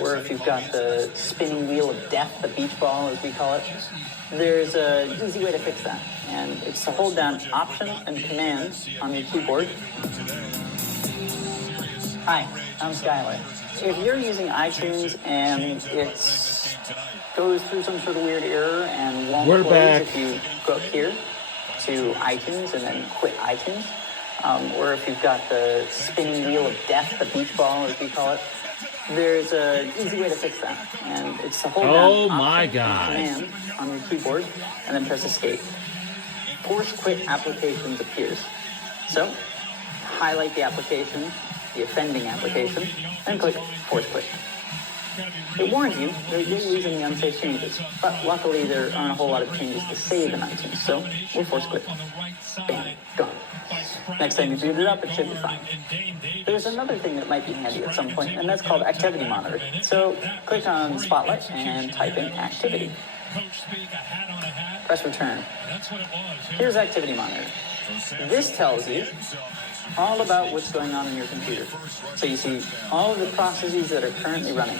or if you've got the spinning wheel of death, the beach ball as we call it, there's an easy way to fix that. And it's to hold down Option and Command on your keyboard. Hi, I'm Skylar. If you're using iTunes and it goes through some sort of weird error and won't close if you go up here to iTunes and then quit iTunes, or if you've got the spinning wheel of death, the beach ball as we call it, there's an easy way to fix that. And it's to hold down Option and Command on your keyboard and then press Escape. Force Quit Applications appears. So, highlight the application, the offending application, and click Force Quit. It warns you that you're losing the unsafe changes, but luckily there aren't a whole lot of changes to save in iTunes, so we'll force quit. Bam, gone. Next time you boot it up, it should be fine. There's another thing that might be handy at some point, and that's called Activity Monitor. So click on Spotlight and type in Activity. Press Return. Here's Activity Monitor. This tells you all about what's going on in your computer. So you see all of the processes that are currently running,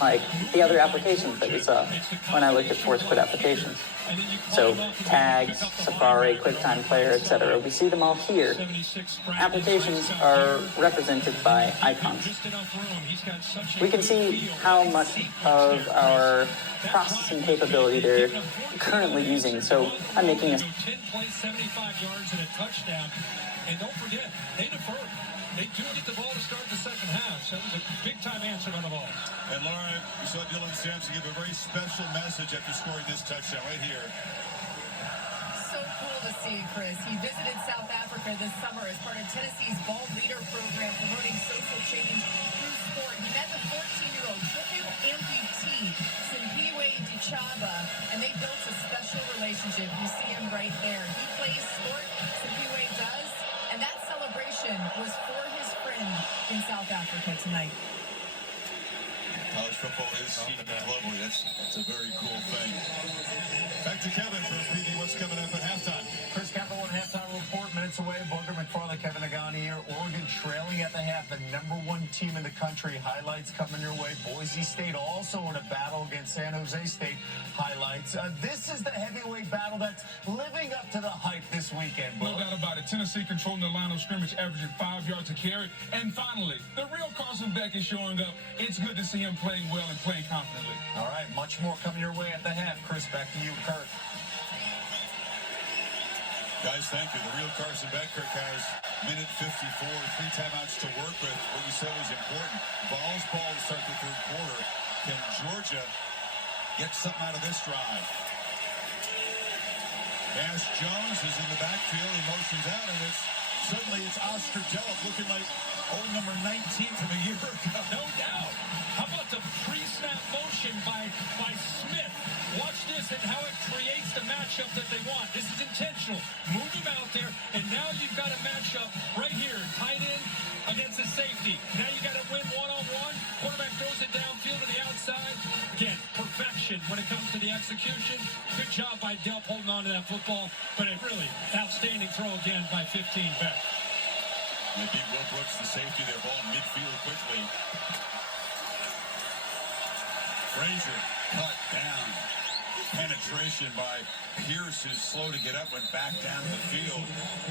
like the other applications that we saw when I looked at Force Quit applications. So tags, Safari, QuickTime Player, etc. We see them all here. Applications are represented by icons. We can see how much of our processing capability they're currently using. So I'm making a 10 plays, 75 yards and a touchdown. And don't forget, they deferred. They do get the ball to start the second half. So that was a big-time answer on the ball. And Laura, we saw Dylan Sampson give a very special message after scoring this touchdown right here. So cool to see, Chris. He visited South Africa this summer as part of Tennessee's Ball Leader program promoting social change through sport. He met the 14-year-old triple amputee, Simpiwe Dichaba, and they built a special relationship. You see him right there. He plays sport, Simpiwe does, and that celebration was for his friend in South Africa tonight. College football is seen globally. That's a very cool thing. Back to Kevin for PD. What's coming up at halftime? Chris Capital and halftime report. Minutes away. Booger McFarland, Kevin Nagani here. Oregon trailing at the half. The #1 team in the country. Highlights coming your way. Boise State also in a battle against San Jose State. Highlights. This is the heavyweight battle that's living up to the hype this weekend. No doubt about it. Tennessee controlling the line of scrimmage, averaging 5 yards a carry. And finally, the real Carson Beck is showing up. It's good to see him playing well and playing confidently. All right, much more coming your way at the half. Chris, back to you, Kirk. Guys, thank you. The real Carson Beck. Kirk has minute 54, 3 timeouts to work with. What you said was important. Ball to start the third quarter. Can Georgia get something out of this drive? Nash Jones is in the backfield. He motions out, and suddenly it's Oscar Delp looking like old number 19 from a year ago. No doubt. How about the pre-snap motion by Smith? Watch this and how it creates the matchup that they want. This is intentional. Move him out there, and now you've got a matchup right here. Tight end against the safety. Now you got to win one-on-one. Quarterback throws it downfield to the outside. Again, perfection when it comes to the execution. Good job by Delp holding on to that football, but a really outstanding throw again by 15 Beck. They beat Will Brooks, the safety, their ball midfield quickly. Frazier cut down. Penetration by Pierce, who's slow to get up, went back down the field.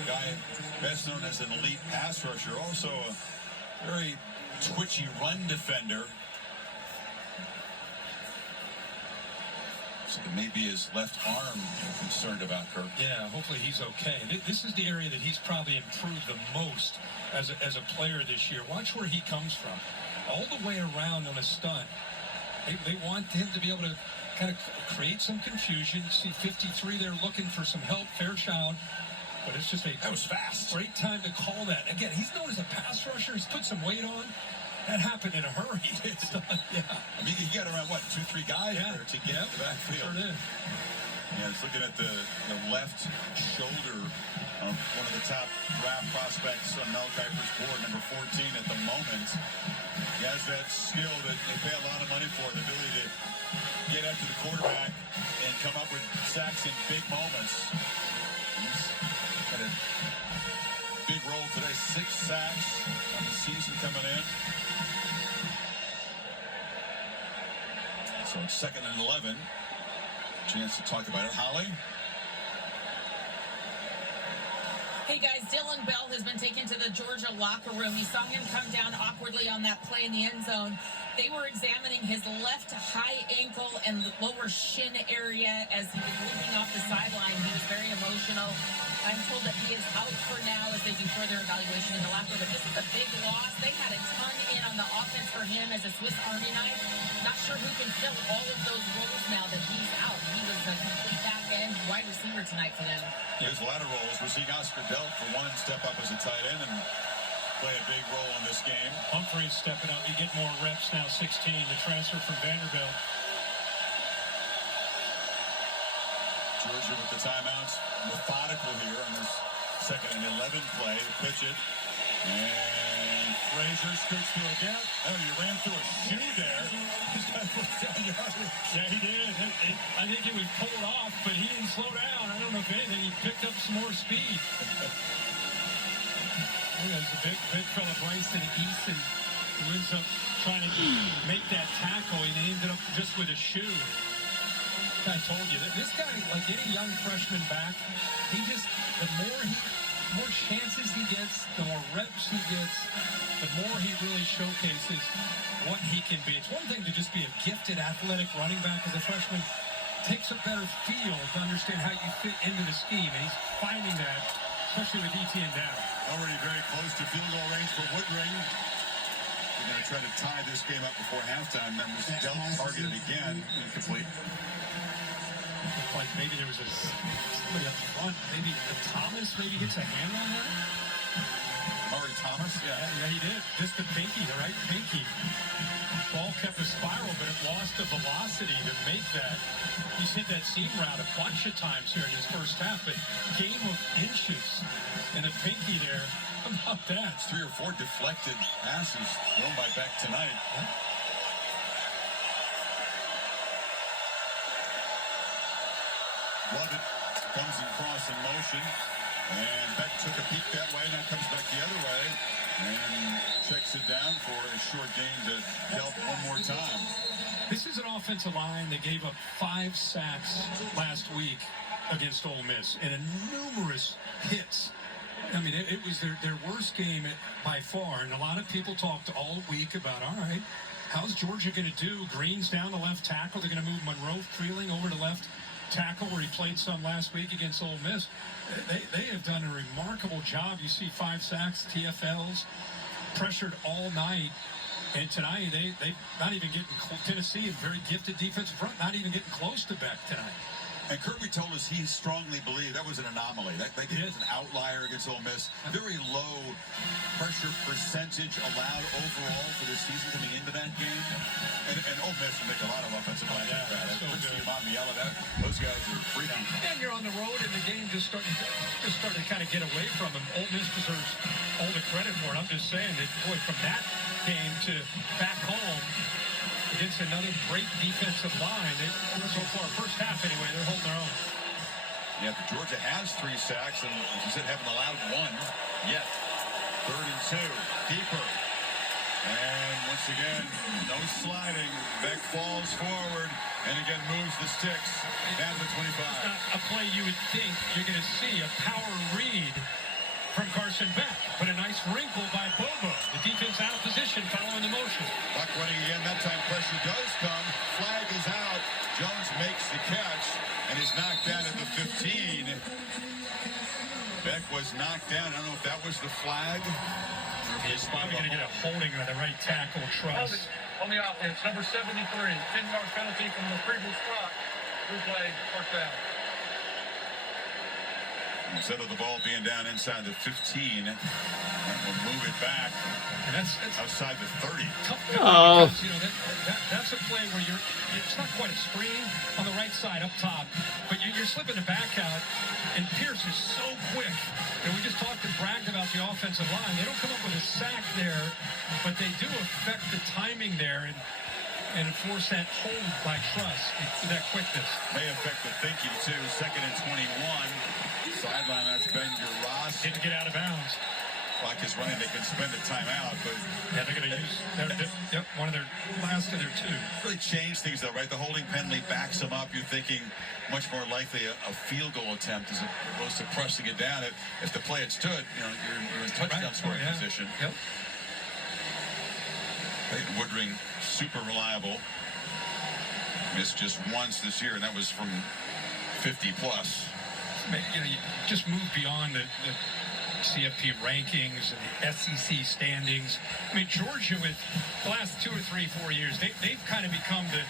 Guy best known as an elite pass rusher, also a very twitchy run defender. So maybe his left arm you're concerned about, Kirk. Yeah, hopefully he's okay. This is the area that he's probably improved the most as a player this year. Watch where he comes from. All the way around on a stunt. They want him to be able to kind of create some confusion. You see 53 there looking for some help. Fairchild. But it's just that was fast. Great time to call that. Again, he's known as a pass rusher. He's put some weight on. That happened in a hurry. Yeah. I mean, he got around, what, 2-3 guys there to get to the backfield. Sure did. Yeah, I was looking at the left shoulder of one of the top draft prospects on Mel Kiper's board, number 14 at the moment. He has that skill that they pay a lot of money for, the ability to get after the quarterback and come up with sacks in big moments. He's got a big role today, 6 sacks on the season coming in. So it's 2nd and 11. Chance to talk about it. Holly? Hey guys, Dylan Bell has been taken to the Georgia locker room. You saw him come down awkwardly on that play in the end zone. They were examining his left high ankle and the lower shin area as he was looking off the sideline. He was very emotional. I'm told that he is out for now as they do further evaluation in the locker room. But this is a big loss. They had a ton in on the offense for him as a Swiss Army knife. Not sure who can fill all of those roles now that he's out. He was a complete back end wide receiver tonight for them. Here's lateral rolls. We're seeing Oscar Delp for one step up as a tight end and play a big role in this game. Humphreys stepping up. You get more reps now, 16, the transfer from Vanderbilt. Georgia with the timeouts, methodical here on this 2nd and 11 play. Pitch it. And Frazier scoots through a gap. Oh, you ran through a shoe there. He's got to put down yardage. Yeah, he did. I think he was pulled off, but he didn't slow down. I don't know if anything. He picked up some more speed. There's a big fella, Bryson Eason, who ends up trying to make that tackle. He ended up just with a shoe. I told you that this guy, like any young freshman back, the more chances he gets, the more reps he gets, the more he really showcases what he can be. It's one thing to just be a gifted athletic running back as a freshman. It takes a better feel to understand how you fit into the scheme, and he's finding that, especially with Etienne down. Already very close to field goal range for Woodring. We're going to try to tie this game up before halftime. Members Delp targeted again, incomplete. Looked like maybe there was somebody up front. Maybe Thomas gets a hand on that. Murray Thomas? Yeah, he did. Just the pinky, the right pinky. Ball kept a spiral, but it lost the velocity to make that. He's hit that seam route a bunch of times here in his first half, but game of inches. And the pinky there, how about that? It's 3 or 4 deflected passes thrown by Beck tonight. Lovett comes across in motion, and Beck took a peek that way, now comes back the other way, and checks it down for a short gain to Delp one more time. This is an offensive line that gave up 5 sacks last week against Ole Miss and numerous hits. I mean, it was their worst game by far, and a lot of people talked all week about, all right, how's Georgia going to do? Green's down the left tackle. They're going to move Monroe Freeling over to left tackle where he played some last week against Ole Miss. They have done a remarkable job. You see 5 sacks, TFLs, pressured all night. And tonight, they not even getting Tennessee, a very gifted defensive front, not even getting close to Beck tonight. And Kirby told us he strongly believed that was an anomaly. That was an outlier against Ole Miss. Very low pressure percentage allowed overall for this season coming into that game. And Ole Miss will make a lot of offensive plays. Those guys are freaking. And you're on the road, and the game just started to kind of get away from them. Ole Miss deserves all the credit for it. I'm just saying that, boy, from that game to back home against another great defensive line, so far, first half anyway, they're holding their own. Yeah, but Georgia has 3 sacks, and as you said, haven't allowed 1 yet. 3rd and 2, deeper. And once again, no sliding. Beck falls forward and again moves the sticks down to 25. It's not a play you would think you're going to see, a power read from Carson Beck, but a nice wrinkle by Bobo. The defense out of position following the motion. Buck running again. That time pressure does come. Flag is out. Jones makes the catch and is knocked down at the 15. Beck was knocked down. I don't know if that was the flag. He's probably going to get a holding on the right tackle, Truss. On the offense, number 73, 10-yard penalty from the previous spot. Replay, first down. Instead of the ball being down inside the 15, and we'll move it back. And that's outside the 30. Because, you know, that's a play where it's not quite a screen on the right side up top, but you're slipping the back out, and Pierce is so quick. And we just talked and bragged about the offensive line. They don't come up with a sack there, but they do affect the timing there and enforce that hold by Truss, that quickness. May affect the thinking, too. 2nd and 21. Sideline, that's Ben Ross. Didn't get out of bounds. clock is running, they can spend a timeout, but Yeah, they're going to use one of their last of their two. really change things though, right? The holding penalty backs them up. You're thinking much more likely a field goal attempt as opposed to pressing it down. If the play had stood, you're in touchdown scoring position. Yep. Peyton Woodring, super reliable. Missed just once this year, and that was from 50 plus. You just move beyond the CFP rankings and the SEC standings. I mean, Georgia, with the last 2 or 3, 4 years, they've kind of become the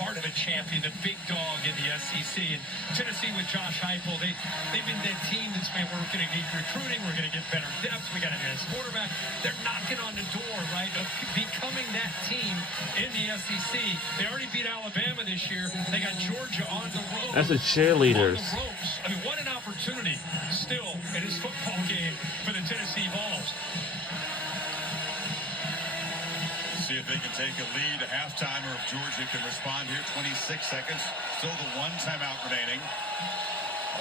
heart of a champion, the big dog in the SEC. And Tennessee with Josh Heupel, they've been that team that's, man, we're going to need recruiting, we're going to get better depth, we got a nice quarterback. They're knocking on the door, right, of becoming that team in the SEC. They already beat Alabama this year. They got Georgia on the road. That's the cheerleaders. On the ropes. I mean, what an opportunity still in his football game for the Tennessee Vols. See if they can take a lead at halftime, or if Georgia can respond here. 26 seconds. Still the one timeout remaining.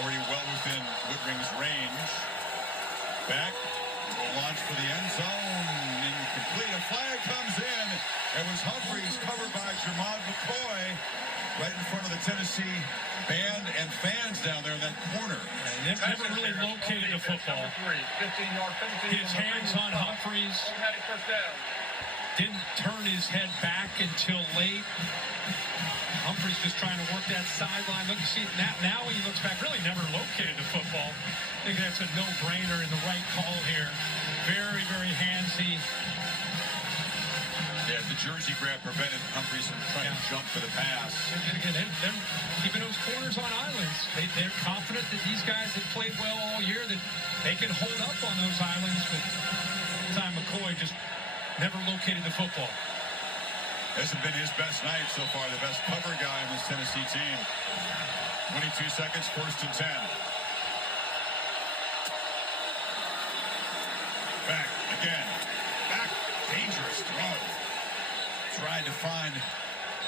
Already well within Woodring's range. Back. Will launch for the end zone. Incomplete. A flag comes in. It was Humphreys covered by Jermod McCoy. Right in front of the Tennessee band and fans down there in that corner. And never really located the football. 15-yard penalty. His hands on Humphreys. Automatic first down. Didn't turn his head back until late. Humphreys just trying to work that sideline. Look, see, now he looks back, really never located the football. I think that's a no-brainer and the right call here. Very, very handsy. Yeah, the jersey grab prevented Humphreys from trying to jump for the pass. And again, they're keeping those corners on islands. They're confident that these guys have played well all year, that they can hold up on those islands. But Ty McCoy just never located the football. Hasn't been his best night so far, the best cover guy in this Tennessee team. 22 seconds, 1st and 10. Back again. Back. Dangerous throw. Tried to find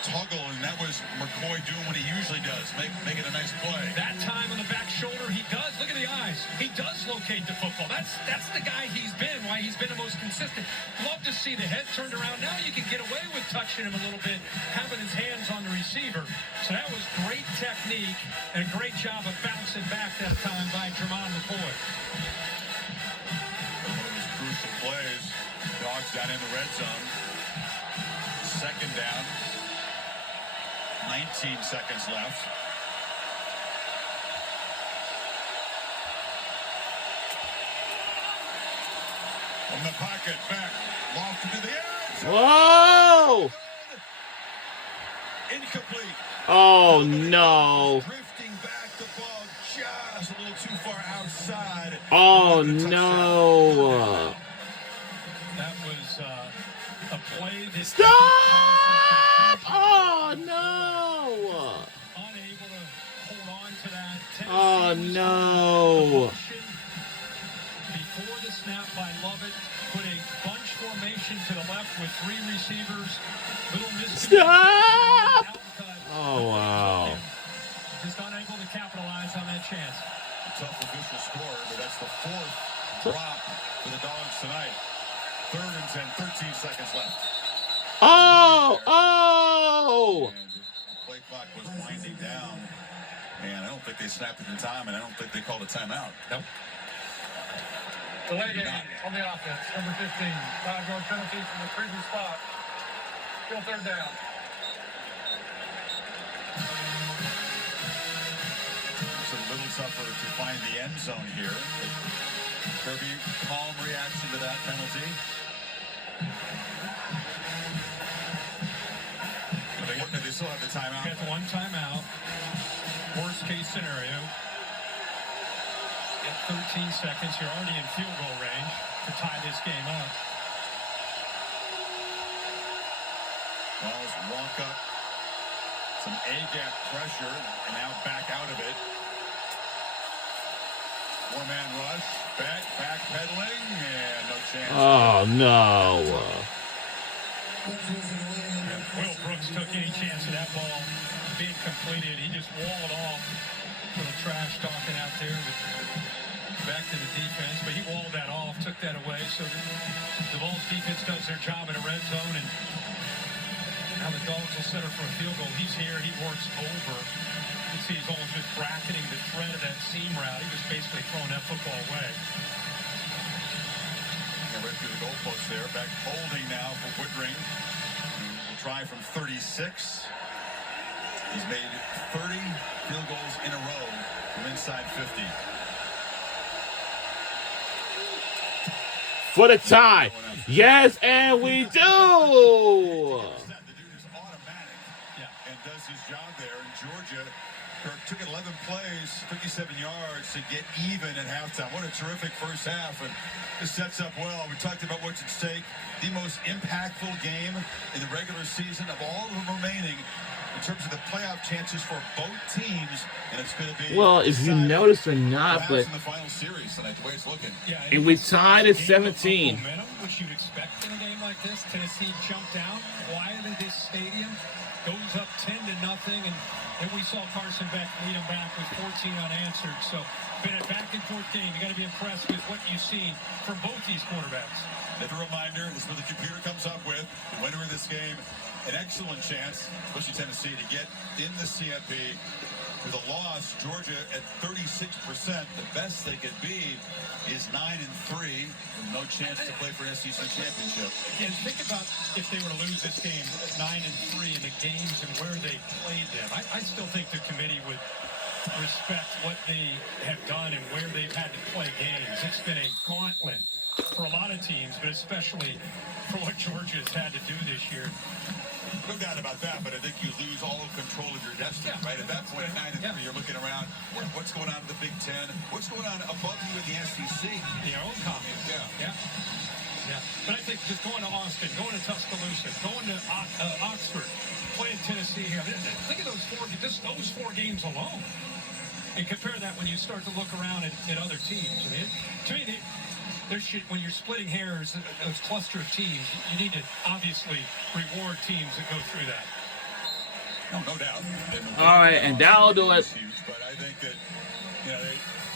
Tuggle, and that was McCoy doing what he usually does, making a nice play. That time on the back shoulder, he does. Look at the eyes. He does locate the football. That's the guy he's been, why he's been the most consistent. Love to see the head turned around. Now you can get away with touching him a little bit, having his hands on the receiver. So that was great technique and a great job of bouncing back that time by Jermod McCoy. One of those crucial plays. Dogs down in the red zone. 2nd down. 19 seconds left. From the pocket, back, lofted to the edge. Whoa! Incomplete. Oh, no. Drifting back, the ball just a little too far outside. Oh, no. That was a play that... Stop! Oh, no. Unable to hold on to that. Oh, no. Before the snap by Lovett, put a bunch formation to the left with 3 receivers. Little Stop! outcut. Oh, wow. Just unable to capitalize on that chance. Tough official score, but that's the 4th drop for the Dogs tonight. 3rd and 10, 13 seconds left. Oh! Oh! And the play clock was winding down. And I don't think they snapped it in time, and I don't think they called a timeout. Nope. Delay game on the offense. Number 15. 5-yard penalty from the previous spot. Still 3rd down. It's a little tougher to find the end zone here. Kirby, calm reaction to that penalty. They still have the timeout. Got the 1 timeout. Worst case scenario. At 13 seconds, you're already in field goal range to tie this game up. Balls walk up. Some A-gap pressure, and now back out of it. 4-man rush. Backpedaling, and no chance. Oh, no. Will Brooks took any chance of that ball being completed. He just walled off. Little trash talking out there. back to the defense, but he walled that off, took that away. So the Vols defense does their job in a red zone, and now the Dogs will set her for a field goal. He's here, he works over. You see he's almost just bracketing the thread of that seam route. He was basically throwing that football away. Yeah, right through the goalpost there. Back holding now for Woodring. Will try from 36. He's made 30 field goals in a row from inside 50. For the tie. Yes, and we do. The dude is automatic and does his job there. And Georgia took 11 plays, 57 yards to get even at halftime. What a terrific first half. And this sets up well. We talked about what's at stake. The most impactful game in the regular season of all of them remaining in terms of the playoff chances for both teams. And it's going to be... Well, if you notice or not, but... in the final series tonight, the way it's looking. And we tied at 17. Momentum, which you'd expect in a game like this. Tennessee jumped out, quieted this stadium, goes up 10-0, and then we saw Carson Beck lead them back with 14 unanswered. So, been a back-and-forth game. You got to be impressed with what you've seen from both these quarterbacks. As a reminder, this is what the computer comes up with. The winner of this game, an excellent chance, especially Tennessee, to get in the CFP. With a loss, Georgia at 36%. The best they could be is 9-3, with no chance to play for an SEC championship. And think about if they were to lose this game at 9-3 in the games and where they played them. I still think the committee would respect what they have done and where they've had to play games. It's been a gauntlet for a lot of teams, but especially for what Georgia's had to do this year. No doubt about that, but I think you lose all control of your destiny, right? At that point, 9-3, you're looking around, what's going on in the Big Ten? What's going on above you in the SEC? The own conference. Yeah. But I think just going to Austin, going to Tuscaloosa, going to Oxford, playing Tennessee here. Think of those four games alone. And compare that when you start to look around at other teams. I mean, to me, when you're splitting hairs, those cluster of teams, you need to obviously reward teams that go through that. No doubt. All right, and that'll do it. But I think that,